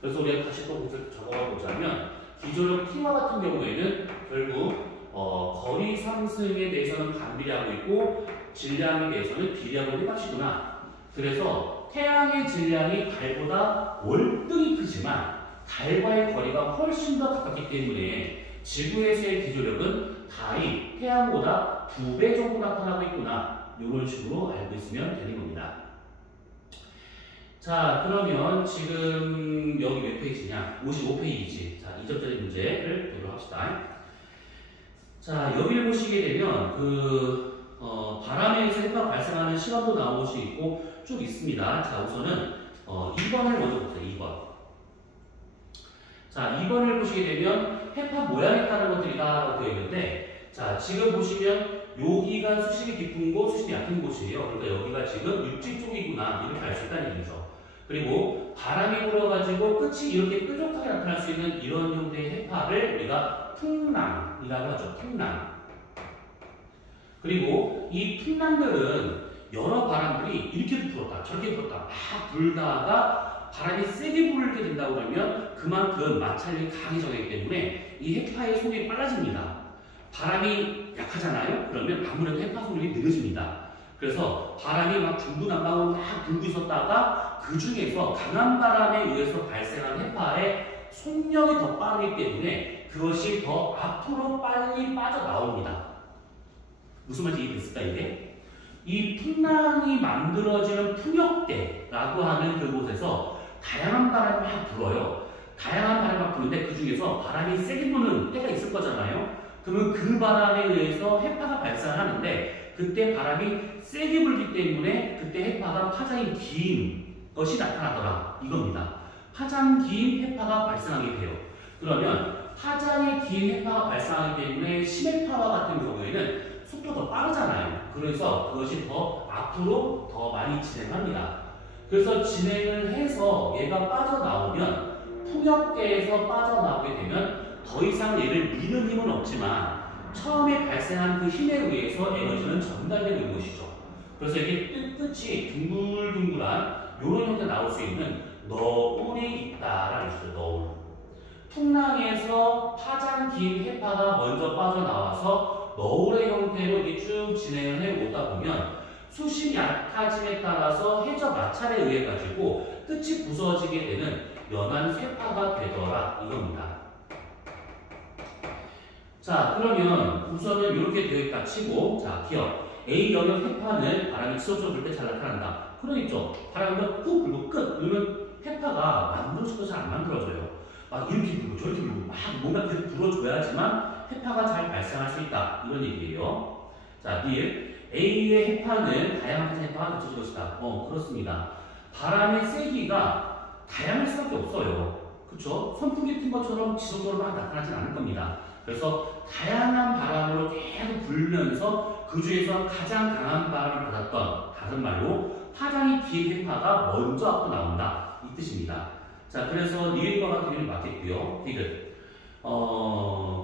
그래서 우리가 다시 또 적어보자면 기조력 T와 같은 경우에는 결국 거리 상승에 대해서는 반비례하고 있고 질량에 대해서는 비례하고 있는 값이구나. 그래서 태양의 질량이 달보다 월등히 크지만 달과의 거리가 훨씬 더 가깝기 때문에 지구에서의 기조력은 달이 태양보다 2배 정도 나타나고 있구나. 이런 식으로 알고 있으면 되는 겁니다. 자, 그러면 지금 여기 몇 페이지냐? 55페이지. 자, 2점짜리 문제를 보도록 합시다. 자, 여기를 보시게 되면 바람에 의해서 해파가 발생하는 시간도 나온 것이 있고 쭉 있습니다. 자, 우선은 2번을 먼저 봅시다. 2번. 자, 2번을 보시게 되면 해파 모양에 따른 것들이 다 되어 있는데, 자, 지금 보시면 여기가 수심이 깊은 곳, 수심이 얕은 곳이에요. 그러니까 여기가 지금 육지 쪽이구나 이렇게 알 수 있다는 얘기죠. 그리고 바람이 불어가지고 끝이 이렇게 뾰족하게 나타날 수 있는 이런 형태의 해파를 우리가 풍랑이라고 하죠. 풍랑. 그리고 이 풍랑들은 여러 바람들이 이렇게도 불었다 저렇게 불었다 막 불다가 바람이 세게 불게 된다고 그러면 그만큼 마찰력이 강해져야 하기 때문에 이 해파의 속력이 빨라집니다. 바람이 약하잖아요. 그러면 아무래도 해파 속력이 느려집니다. 그래서 바람이 막 중구난방으로 막 불고 있었다가 그 중에서 강한 바람에 의해서 발생한 해파의 속력이 더 빠르기 때문에 그것이 더 앞으로 빨리 빠져나옵니다. 무슨 말인지 이해됐을까 이게? 이 풍랑이 만들어지는 풍역대라고 하는 그곳에서 다양한 바람이 막 불어요. 다양한 바람이 막 부는데 그 중에서 바람이 세게 부는 때가 있을 거잖아요. 그러면 그 바람에 의해서 해파가 발생하는데 그때 바람이 세게 불기 때문에 그때 해파가 파장이 긴 것이 나타나더라 이겁니다. 파장 긴 해파가 발생하게 돼요. 그러면 파장이 긴 해파가 발생하기 때문에 심해파와 같은 경우에는 속도가 더 빠르잖아요. 그래서 그것이 더 앞으로 더 많이 진행합니다. 그래서 진행을 해서 얘가 빠져나오면 풍역대에서 빠져나오게 되면 더 이상 얘를 미는 힘은 없지만 처음에 발생한 그 힘에 의해서 에너지는 전달되는 것이죠. 그래서 이게 끝이 둥글둥글한 이런 형태 나올 수 있는 너울이 있다라는 것이죠. 너울. 풍랑에서 파장 긴 해파가 먼저 빠져나와서 너울의 형태로 이렇게 쭉 진행을 해오다 보면 수심이 약해짐에 따라서 해저 마찰에 의해 가지고 끝이 부서지게 되는 연한 쇠파가 되더라 이겁니다. 자, 그러면 우선은 이렇게 되어 있다 치고, 자, 기억. A 영역 해파는 바람이 치솟아 불 때 잘 나타난다. 그러겠죠. 바람이 훅 불고 끝. 그러면 해파가 만들어져도 잘 안 만들어져요. 막 이렇게 불고 저렇게 불고 막 뭔가 계속 불어줘야지만 해파가 잘 발생할 수 있다. 이런 얘기예요. 자, B. A의 해파는 다양한 해파가 겹쳐질 것이다. 그렇습니다. 바람의 세기가 다양할 수밖에 없어요. 그쵸? 선풍기 튼 것처럼 지속적으로 막 나타나진 않을 겁니다. 그래서 다양한 바람으로 계속 불면서 그 중에서 가장 강한 바람을 받았던, 다른 말로 파장이 긴 해파가 먼저 앞으로 나온다 이 뜻입니다. 자, 그래서 니은과 같은 경우는 맞겠고요. 디귿.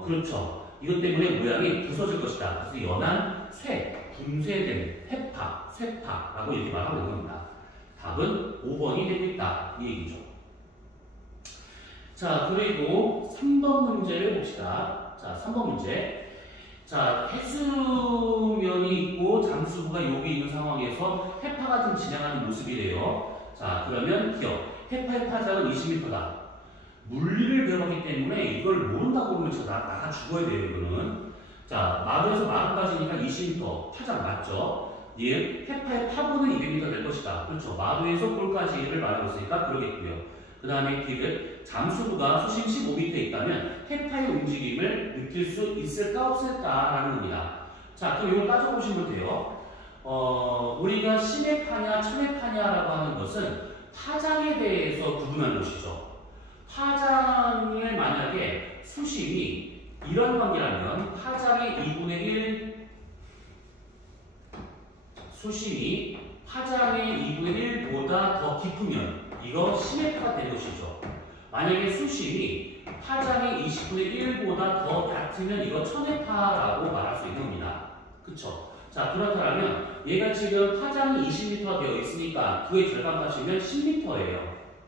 그렇죠. 이것 때문에 모양이 부서질 것이다. 그래서 연한 쇠, 분쇄된 해파, 쇠파라고 이렇게 말하고 있는 겁니다. 답은 5번이 되고 있다 이 얘기죠. 자, 그리고 3번 문제를 봅시다. 자, 3번 문제. 자, 해수면이 있고 잠수부가 여기 있는 상황에서 해파가 좀 진행하는 모습이래요. 자, 그러면 기억. 해파의 파장은 20m다. 물리를 배워봤기 때문에 이걸 모른다고 보면 나가 죽어야 돼요, 이거는. 자, 마루에서 마루까지니까 20m. 파장 맞죠? 예, 해파의 파고는 200m 될 것이다. 그렇죠. 마루에서 골까지를 말하고 있으니까 그러겠고요. 그 다음에 디귿. 잠수부가 수심 15m에 있다면 해파의 움직임을 느낄 수 있을까 없을까라는 겁니다. 자, 그럼 이걸 따져보시면 돼요. 우리가 심해파냐 천해파냐라고 하는 것은 파장에 대해서 구분하는 것이죠. 파장을 만약에 수심이 이런 관계라면 파장의 2분의 1 수심이 파장의 2분의 1보다 더 깊으면 이거 심해파가 되는 것이죠. 만약에 수심이 파장의 20분의 1보다 더 얕으면 이거 천해파라고 말할 수 있는 겁니다. 그쵸? 자, 그렇다면 얘가 지금 파장이 20m가 되어 있으니까 그의 절반값이면 10m예요.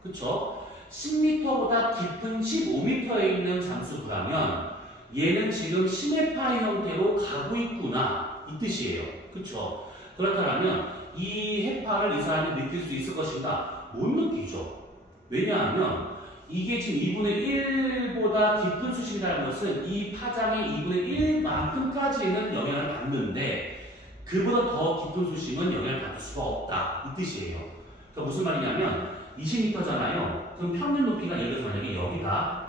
그쵸? 10m보다 깊은 15m에 있는 잠수부라면 얘는 지금 심해파의 형태로 가고 있구나 이 뜻이에요. 그쵸? 그렇다면 이 해파를 이 사람이 느낄 수 있을 것인가? 못 느끼죠. 왜냐하면 이게 지금 2분의 1보다 깊은 수심이라는 것은 이 파장의 2분의 1만큼까지는 영향을 받는데 그보다 더 깊은 수심은 영향을 받을 수가 없다 이 뜻이에요. 그러니까 무슨 말이냐면 20m잖아요. 그럼 평균 높이가 예를 들어서 만약에 여기다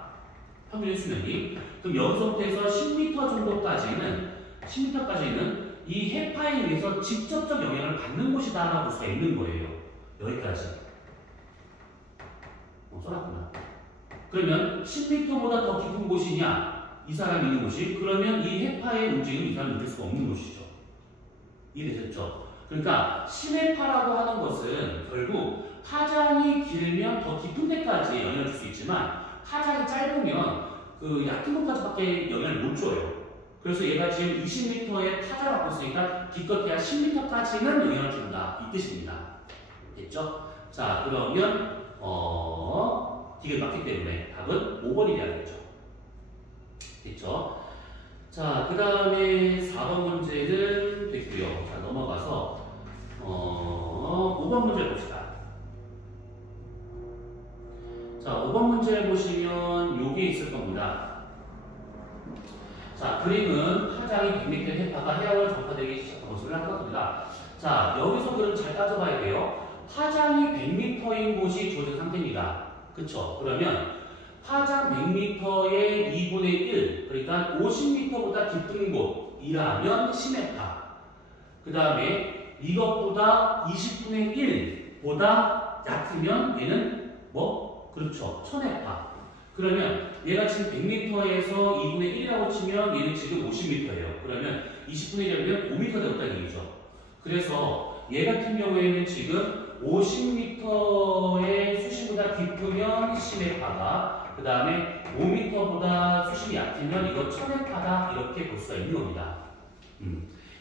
평균 수면이 그럼 여기서부터 해서 10m 정도까지는 10m까지는 이 해파에 의해서 직접적 영향을 받는 곳이다 라고 볼 수가 있는 거예요. 여기까지. 써놨구나. 그러면 10m보다 더 깊은 곳이냐? 이 사람이 있는 곳이. 그러면 이 해파의 움직임은 이 사람이 느낄 수가 없는 곳이죠. 이해되셨죠? 그러니까 심해파라고 하는 것은 결국 파장이 길면 더 깊은 데까지 영향을 줄 수 있지만 파장이 짧으면 그 얕은 곳까지밖에 영향을 못 줘요. 그래서 얘가 지금 20m의 타자를 갖고 있으니까 기껏해야 10m까지는 영향을 준다. 이 뜻입니다. 됐죠? 자, 그러면 이게 맞기 때문에 답은 5번이 돼야겠죠. 됐죠? 자, 그 다음에 4번 문제는 됐고요. 자, 넘어가서 5번 문제를 봅시다. 자, 5번 문제를 보시면 요게 있을 겁니다. 자, 그림은 파장이 100m 해파가 해역을 전파되기 시작한 것을 한 겁니다. 자, 여기서 그럼 잘 따져봐야 돼요. 파장이 100m인 곳이 조제 상태입니다. 그쵸? 그러면 파장 100m의 2분의 1, 그러니까 50m보다 깊은 곳이라면 심해파. 그 다음에 이것보다 20분의 1보다 얕으면 얘는 뭐? 그렇죠. 천해파. 그러면 얘가 지금 100m에서 2분의 1이라고 치면 얘는 지금 50m예요. 그러면 20분의 1이면 5m 되었다는 얘기죠. 그래서 얘 같은 경우에는 지금 50m의 수심보다 깊으면 심해파다. 그 다음에 5m보다 수심이 얕으면 이거 천해파다. 이렇게 볼 수가 있는 겁니다.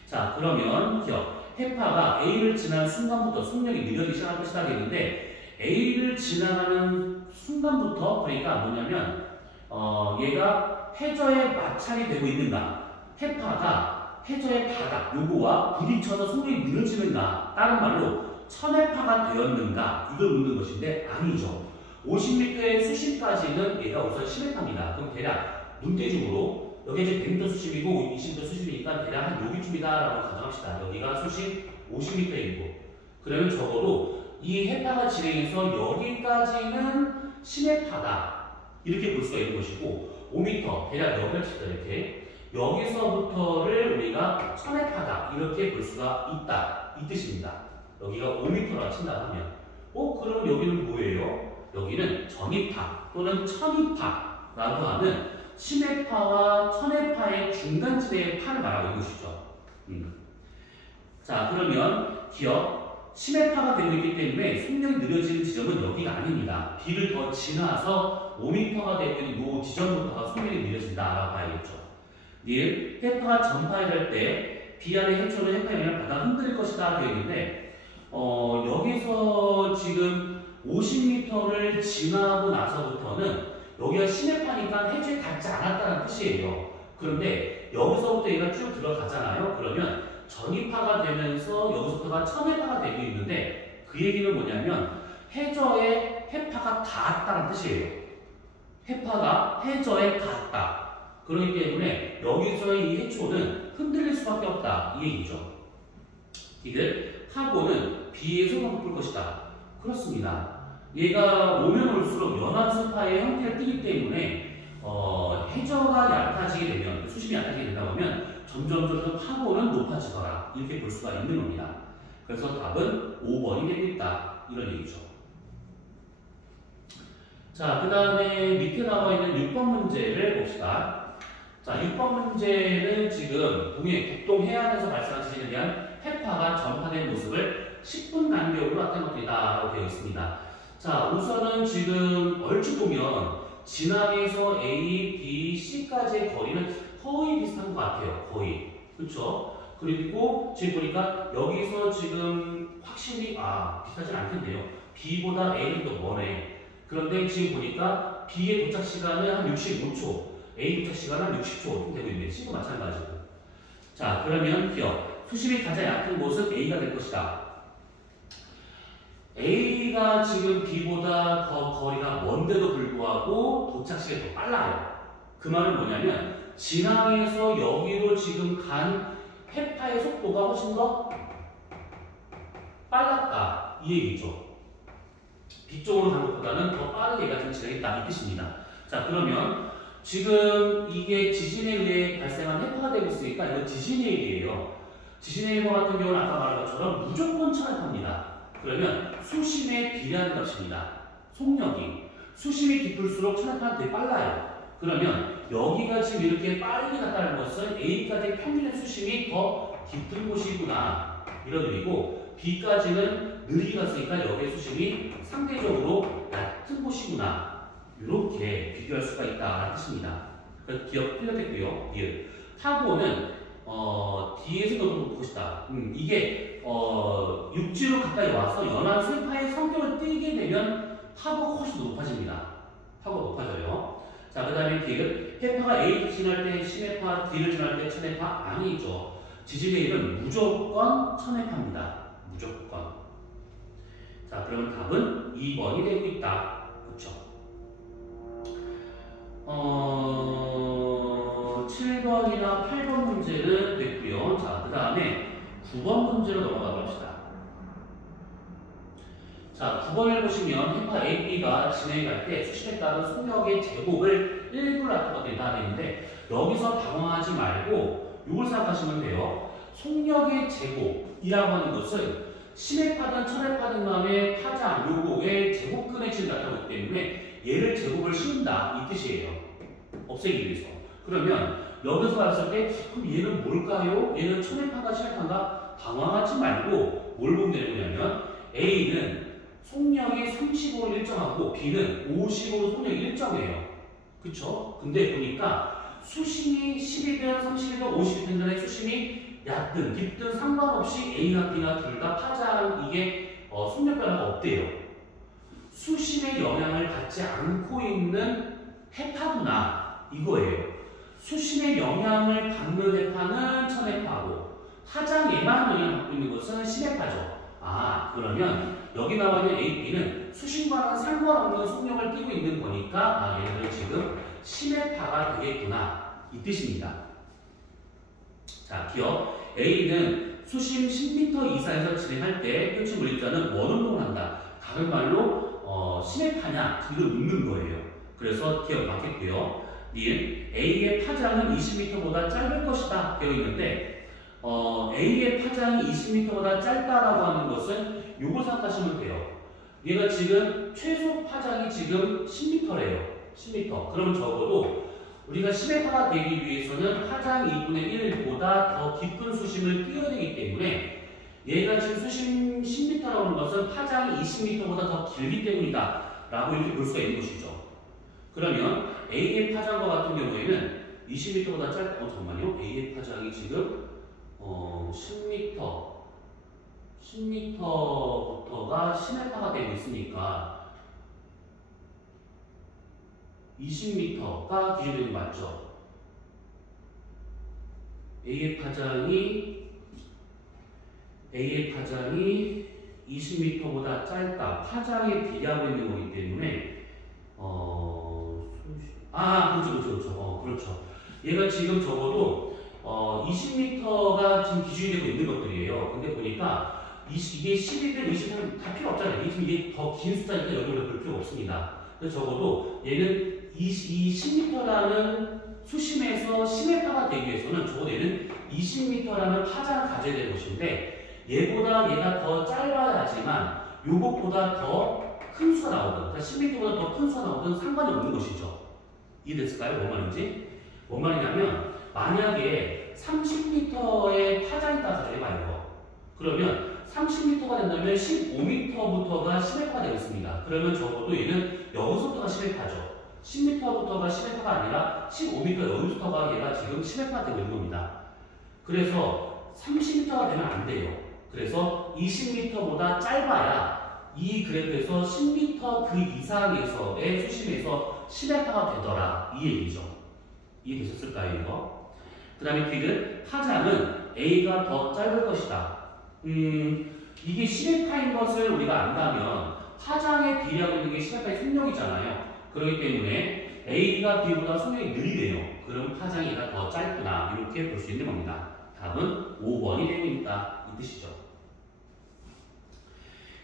자, 그러면 기억. 해파가 A를 지나는 순간부터 속력이 느려지기 시작할 것이다 되는데 A를 지나가는 순간부터 그러니까 뭐냐면 얘가 해저에 마찰이 되고 있는가, 해파가 해저의 바닥 요거와 부딪혀서 속력이 느려지는가, 다른 말로 천해파가 되었는가 이걸 묻는 것인데 아니죠. 50m의 수심까지는 얘가 우선 심해파입니다. 그럼 대략 눈대중으로 여기 이제 100m 수심이고 20m 수심이니까 대략 한 여기쯤이다 라고 가정합시다. 여기가 수심 50m이고 그러면 적어도 이 해파가 진행해서 여기까지는 심해파다 이렇게 볼 수가 있는 것이고 5m 대략 여기를 칩니다. 이렇게 여기서부터를 우리가 천해파다 이렇게 볼 수가 있다 이 뜻입니다. 여기가 5m라고 친다 하면 그럼 여기는 뭐예요? 여기는 전이파 또는 천이파라고 하는 심해파와 천해파의 중간지대의 파를 말하고 있는 것이죠. 자, 그러면 기억 심해파가 되고 있기 때문에 속력이 느려지는 지점은 여기가 아닙니다. B를 더 지나서 5m가 되어 있는 이 지점부터가 속력이 느려진다라고 봐야겠죠. 닐, 해파가 전파할 때 B 안의 해초는 해파 영향을 받아 흔들릴 것이다 되어 있는데 여기서 지금 50m를 지나고 나서부터는 여기가 심해파니까 해초에 닿지 않았다는 뜻이에요. 그런데 여기서부터 얘가 쭉 들어가잖아요. 그러면 전이파가 되면서 여기서부터가 천해파가 되고 있는데 그 얘기는 뭐냐면 해저에 해파가 닿았다는 뜻이에요. 해파가 해저에 닿았다. 그렇기 때문에 여기서의 이 해초는 흔들릴 수밖에 없다. 이 얘기죠. 이들 하고는 B의 속력을 바꿀 것이다. 그렇습니다. 얘가 오면 올수록 연안수파의 형태를 띠기 때문에 해저가 얕아지게 되면 수심이 얕아지게 된다고 하면 점점 파고는 높아지거라 이렇게 볼 수가 있는 겁니다. 그래서 답은 5번이 되겠다 이런 얘기죠. 자, 그 다음에 밑에 나와 있는 6번 문제를 봅시다. 자, 6번 문제는 지금 국동 해안에서 발생한 지진에 대한 해파가 전파된 모습을 10분 간격으로 나타낸 것이다라고 되어 있습니다. 자, 우선은 지금 얼추 보면 진앙에서 A, B, C까지의 거리는 거의 비슷한 것 같아요. 거의. 그렇죠? 그리고 지금 보니까 여기서 지금 확실히 비슷하진 않겠네요. B보다 A는 더 머네. 그런데 지금 보니까 B의 도착 시간은 한 65초, A 도착 시간은 한 60초 되고 있는데 C도 마찬가지고. 자, 그러면 기억. 수심이 가장 얕은 곳은 A가 될 것이다. A가 지금 B보다 더 거리가 먼데도 불구하고 도착 시간이 더 빨라요. 그 말은 뭐냐면 진앙에서 여기로 지금 간 해파의 속도가 훨씬 더 빨랐다 이 얘기죠. B쪽으로 간 것보다는 더 빠르게 얘가 좀 진행했다 이 뜻입니다. 자, 그러면 지금 이게 지진에 의해 발생한 해파가 되고 있으니까 이건 지진 얘기예요. 지진의 거 같은 경우는 아까 말한 것처럼 무조건 천입합니다. 그러면 수심에 비례하는 값입니다. 속력이. 수심이 깊을수록 천입하는 게 빨라요. 그러면 여기가 지금 이렇게 빨리 갔다는 것은 A까지 평균의 수심이 더 깊은 곳이구나. 이런 의미고 B까지는 느리게 갔으니까 여기의 수심이 상대적으로 얕은 곳이구나. 이렇게 비교할 수가 있다는 뜻입니다. 그래서 기억 틀렸겠고요. 타고는 뒤에서 너도 볼 것이다. 이게 육지로 가까이 와서 연안 쇠파의 성격을 띠게 되면 파고가 훨씬 높아집니다. 파고가 높아져요. 자, 그 다음에 D는 해파가 A를 지날 때 심해파, D를 지날 때 천해파 아니죠. 지진의 일은 무조건 천해파입니다. 무조건. 자, 그러면 답은 2번이 되고 있다. 그쵸? 7번이나 8번 문제는 됐고요. 자, 그 다음에 9번 문제로 넘어가 봅시다. 자, 9번을 보시면 해파 A, B가 진행할 때 수심에 따른 속력의 제곱을 1분 라토가 된다 되는데 여기서 당황하지 말고 이걸 생각하시면 돼요. 속력의 제곱이라고 하는 것은 심해파든 천해파든 간의 파장 요거의 제곱근의 질이 나타나기 때문에 얘를 제곱을 씌운다 이 뜻이에요. 없애기 위해서. 그러면 여기서 봤을 때 그럼 얘는 뭘까요? 얘는 천해파가 심해파인가? 당황하지 말고 뭘 보면 되냐면 A는 속력이 35로 일정하고 B는 50으로 속력이 일정해요. 그쵸? 근데 보니까 수심이 10이든 30이든 50이든 간에 수심이 얕든 깊든 상관없이 A나 B나 둘 다 파장 이게 속력 변화가 없대요. 수심의 영향을 받지 않고 있는 해파구나 이거예요. 수심의 영향을 받는 해파는 천해파고 파장에만 영향을 받고 있는 것은 심해파죠. 아, 그러면 여기 나와 있는 A, B는 수심과는 상관없는 속력을 띠고 있는 거니까 얘네들은 지금 심해파가 되겠구나 이 뜻입니다. 자, 기억. A는 수심 10m 이상에서 진행할 때 표시 물리자는 원운동을 한다. 다른 말로 심해파냐 이걸 묻는 거예요. 그래서 기억 맞겠고요. B는 A의 파장은 20m보다 짧을 것이다 되어 있는데 A의 파장이 20m보다 짧다라고 하는 것은 요걸 생각하시면 돼요. 얘가 지금 최소 파장이 지금 10m래요. 10m. 그러면 적어도 우리가 심해파가 되기 위해서는 파장 2분의 1보다 더 깊은 수심을 띄어야 되기 때문에 얘가 지금 수심 10m라고 하는 것은 파장이 20m보다 더 길기 때문이다 라고 이렇게 볼 수가 있는 것이죠. 그러면 A의 파장과 같은 경우에는 20m보다 짧고 잠깐만요. A의 파장이 지금 10m부터가 심해파가 되고 있으니까 20m가 기준되는 거 맞죠? A의 파장이 20m보다 짧다. 파장에 비례하고 있는 거기 때문에 그렇죠. 얘가 지금 적어도 20m가 지금 기준이 되고 있는 것들이에요. 근데 보니까 이게 10이든 20이든 다 필요 없잖아요. 이게 더 긴 숫자니까 여기를 볼 필요가 없습니다. 그래서 적어도 얘는 이 10m라는 수심에서 심해파가 되기 위해서는 적어도 얘는 20m라는 파장을 가져야 되는 것인데 얘보다 얘가 더 짧아야지만 요것보다 더 큰 수가 나오든 10m보다 더 큰 수가 나오든 상관이 없는 것이죠. 이해됐을까요? 뭔 말인지? 뭔 말이냐면 만약에 30m의 파장이 따라 가져봐요. 그러면 30m가 된다면 15m부터가 심해파가 되겠습니다. 그러면 적어도 얘는 여기서부터가 심해파죠. 10m부터가 심해파가 아니라 15m 여기부터가 얘가 지금 심해파가 되고 있는 겁니다. 그래서 30m가 되면 안 돼요. 그래서 20m보다 짧아야 이 그래프에서 10m 그 이상에서의 수심에서 심해파가 되더라. 이 얘기죠. 이해되셨을까요, 이거? 그 다음에 B는 파장은 A가 더 짧을 것이다. 이게 심해파인 것을 우리가 안다면 파장에 비례하고 있는 게 심해파의 속력이잖아요. 그렇기 때문에 A가 B보다 속력이 느리대요. 그럼 파장이 얘가 더 짧구나. 이렇게 볼 수 있는 겁니다. 답은 5번이 되고 있다. 이 뜻이죠.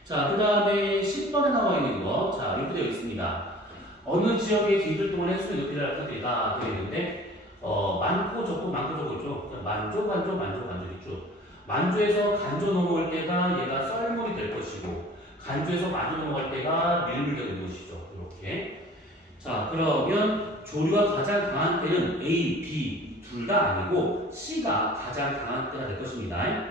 자, 그 다음에 10번에 나와 있는 거. 자, 이렇게 되어 있습니다. 어느 지역의 이틀 동안 해수의 높이를 알아보다 되어 있는데, 많고 적고 있죠. 만족 있죠. 만조에서 간조 넘어올 때가 얘가 썰물이 될 것이고 간조에서 만조 넘어갈 때가 밀물이 되는 것이죠. 이렇게. 자, 그러면 조류가 가장 강한 때는 A, B 둘 다 아니고 C가 가장 강한 때가 될 것입니다.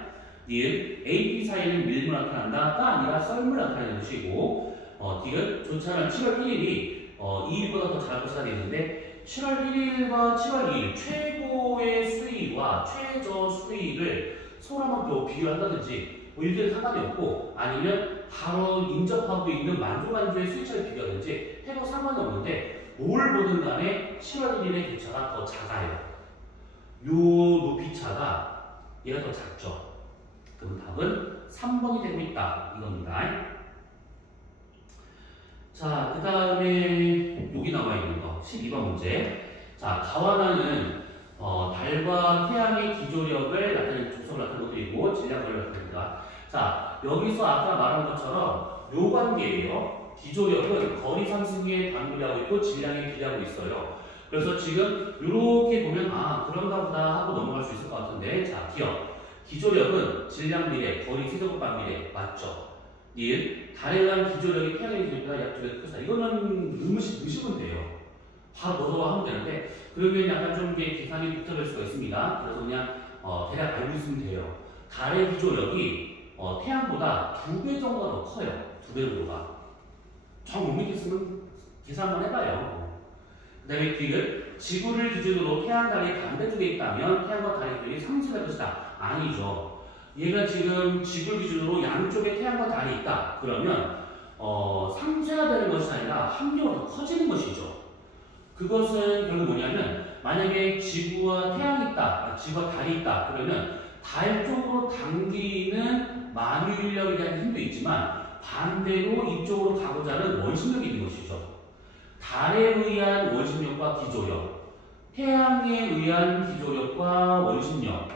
니은 A, B 사이에는 밀물 나타난다가 아니라 썰물 나타나는 것이고 D는 좋지않은 7월 1일이 2일보다 더 잘할 것이라 되어 있는데 7월 1일과 7월 2일 최고의 수위와 최저 수위를 서로 한번 더 비교한다든지 뭐 이들은 상관이 없고 아니면 바로 인접하고 있는 만조간조의 수위차를 비교하든지 해도 상관이 없는데 뭘 보든 간에 7월 1일의 교차가 더 작아요. 요 높이 차가 얘가 더 작죠. 그럼 답은 3번이 되고 있다. 이겁니다. 자, 그 다음에 여기 나와 있는 거 12번 문제. 자, 가와나는 달과 태양의 기조력을 나타내는 조성을 나타내는 것들이고 질량을 나타냅니다. 자, 여기서 아까 말한 것처럼 요 관계예요. 기조력은 거리 상승에 반비례하고 있고 질량에 비례하고 있어요. 그래서 지금 이렇게 보면 아 그런가 보다 하고 넘어갈 수 있을 것 같은데 자 기억 기조력은 질량 비례 거리 세제곱 반비례 맞죠? 1. 달에 의한 기조력이 태양의 기조력보다 약 2배 크다. 이거는 넣으시면 돼요. 바로 넣어서 하면 되는데 그러면 약간 좀 이게 계산이 비틀어질 수가 있습니다. 그래서 그냥 대략 알고 있으면 돼요. 달의 기조력이 태양보다 2배 정도가 더 커요. 2배 정도가. 정 못 믿겠으면 계산 한번 해봐요. 그 다음에 D는 지구를 기준으로 태양, 달이 반대쪽에 있다면 태양과 달의 기준이 상쇄될 것이다. 아니죠. 얘가 지금 지구를 기준으로 양쪽에 태양과 달이 있다. 그러면 상쇄가 되는 것이 아니라 합력으로 커지는 것이죠. 그것은 결국 뭐냐면 만약에 지구와 태양이 있다, 지구와 달이 있다. 그러면 달 쪽으로 당기는 만유인력에 대한 힘도 있지만 반대로 이쪽으로 가고자 하는 원심력이 있는 것이죠. 달에 의한 원심력과 기조력, 태양에 의한 기조력과 원심력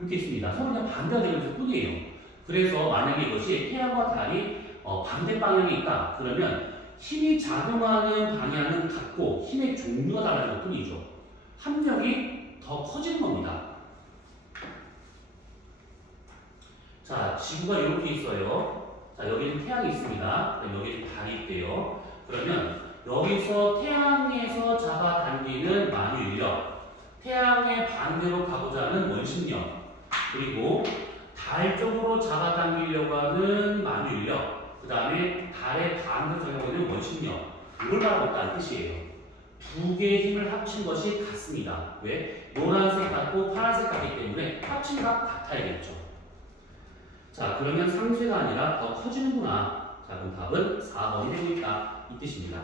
이렇게 있습니다. 서로 그냥 반대가 되는 것 뿐이에요. 그래서 만약에 이것이 태양과 달이 반대 방향에 있다. 그러면 힘이 작용하는 방향은 같고 힘의 종류가 달라진 것 뿐이죠. 합력이 더 커지는 겁니다. 자, 지구가 이렇게 있어요. 자, 여기는 태양이 있습니다. 여기는 달이 있대요. 그러면 여기서 태양에서 잡아당기는 만유인력, 태양의 반대로 가고자 하는 원심력, 그리고 달 쪽으로 잡아당기려고 하는 만유인력, 그 다음에 달의 반대로 작용하고 있는 원심력, 이걸 말하고 있다는 뜻이에요. 두 개의 힘을 합친 것이 같습니다. 왜? 노란색 같고 파란색 같기 때문에 합친 값 같아야겠죠. 자, 그러면 상쇄가 아니라 더 커지는구나. 자, 그럼 답은 4번이 되고 있다. 이 뜻입니다.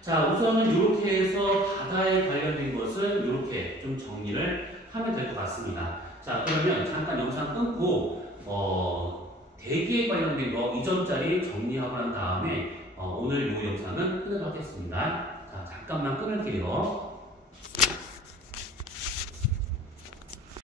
자, 우선은 이렇게 해서 바다에 관련된 것은 이렇게 좀 정리를 하면 될 것 같습니다. 자, 그러면 잠깐 영상 끊고 대기에 관련된 거 2점짜리 정리하고 난 다음에 오늘 이 영상은 끊도록 하겠습니다. 자, 잠깐만 끊을게요.